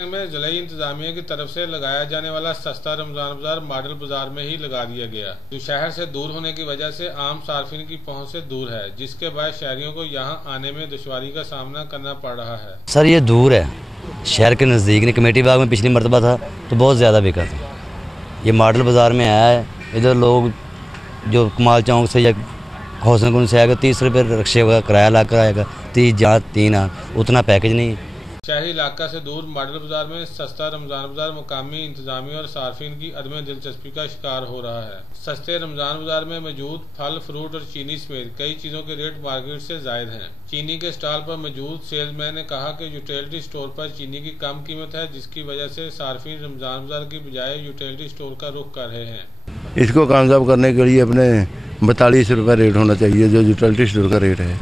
में ज़िला इंतजामिया की तरफ से लगाया जाने वाला सस्ता रमजान बाजार मॉडल बाजार में ही लगा दिया गया, जो शहर से दूर होने की वजह से आम सार्फिन की पहुंच से दूर है, जिसके बाद शहरियों को यहां आने में दुश्वारी का सामना करना पड़ रहा है। सर ये दूर है, शहर के नज़दीक नहीं। कमेटी बाग में पिछली मरतबा था तो बहुत ज़्यादा बिका था। ये मॉडल बाज़ार में आया है। इधर लोग जो कमाल चौक से या हौसन कुंज से आएगा 30 रुपये रिक्शे का किराया ला कर आएगा, 30 जहाँ 3 उतना पैकेज नहीं है। शहरी इलाका से दूर मॉडल बाजार में सस्ता रमजान बाजार मुकामी इंतजामिया और सार्फिन की अदम दिलचस्पी का शिकार हो रहा है। सस्ते रमजान बाजार में मौजूद फल, फ्रूट और चीनी समेत कई चीजों के रेट मार्केट से जायद हैं। चीनी के स्टॉल पर मौजूद सेल्समैन ने कहा कि यूटिलिटी स्टोर पर चीनी की कम कीमत है, जिसकी वजह से सार्फिन रमजान बाजार की बजाय यूटिलिटी स्टोर का रुख कर रहे हैं। इसको कामयाब करने के लिए अपने 42 रुपये रेट होना चाहिए, जो यूटिलिटी स्टोर का रेट है।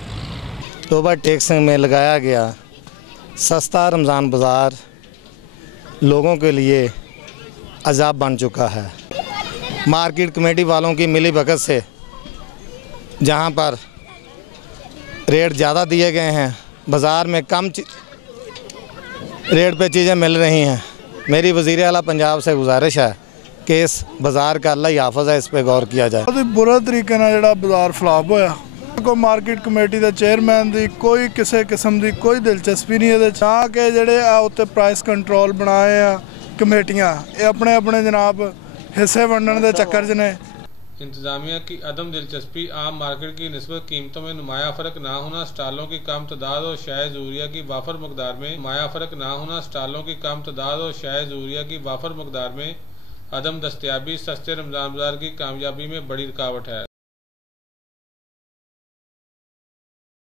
ओवर टैक्स में लगाया गया सस्ता रमज़ान बाज़ार लोगों के लिए अजाब बन चुका है। मार्केट कमेटी वालों की मिली भगत से जहां पर रेट ज़्यादा दिए गए हैं, बाज़ार में कम रेट पे चीज़ें मिल रही हैं। मेरी वज़ीर आला पंजाब से गुजारिश है कि इस बाज़ार का अल्लाह ही हाफ़िज़ है, इस पर गौर किया जाए। बहुत बुरा तरीके नाल जिहड़ा बाज़ार फ्लॉप होया, को मार्केट कमेटी के चेयरमैन की कोई किसी किस्म की कोई दिलचस्पी नहीं है। चाह के जोड़े उत्ते प्राइस कंट्रोल बनाए आ कमेटियां, ये अपने अपने जनाब हिस्से वंडन के चक्कर च ने। इंतजामिया की अदम दिलचस्पी, आम मार्केट की निस्बत कीमतों में नुमाया फ़र्क ना होना, स्टॉलों की कम तादाद और शायद ज़रूरिया की वाफर मकदार में नुमाया फ़र्क ना होना, स्टॉलों की कम तादाद और शायद ज़रूरिया की वाफर मकदार में अदम दस्तयाबी सस्ते रमज़ान बाजार की कामयाबी में बड़ी रुकावट है।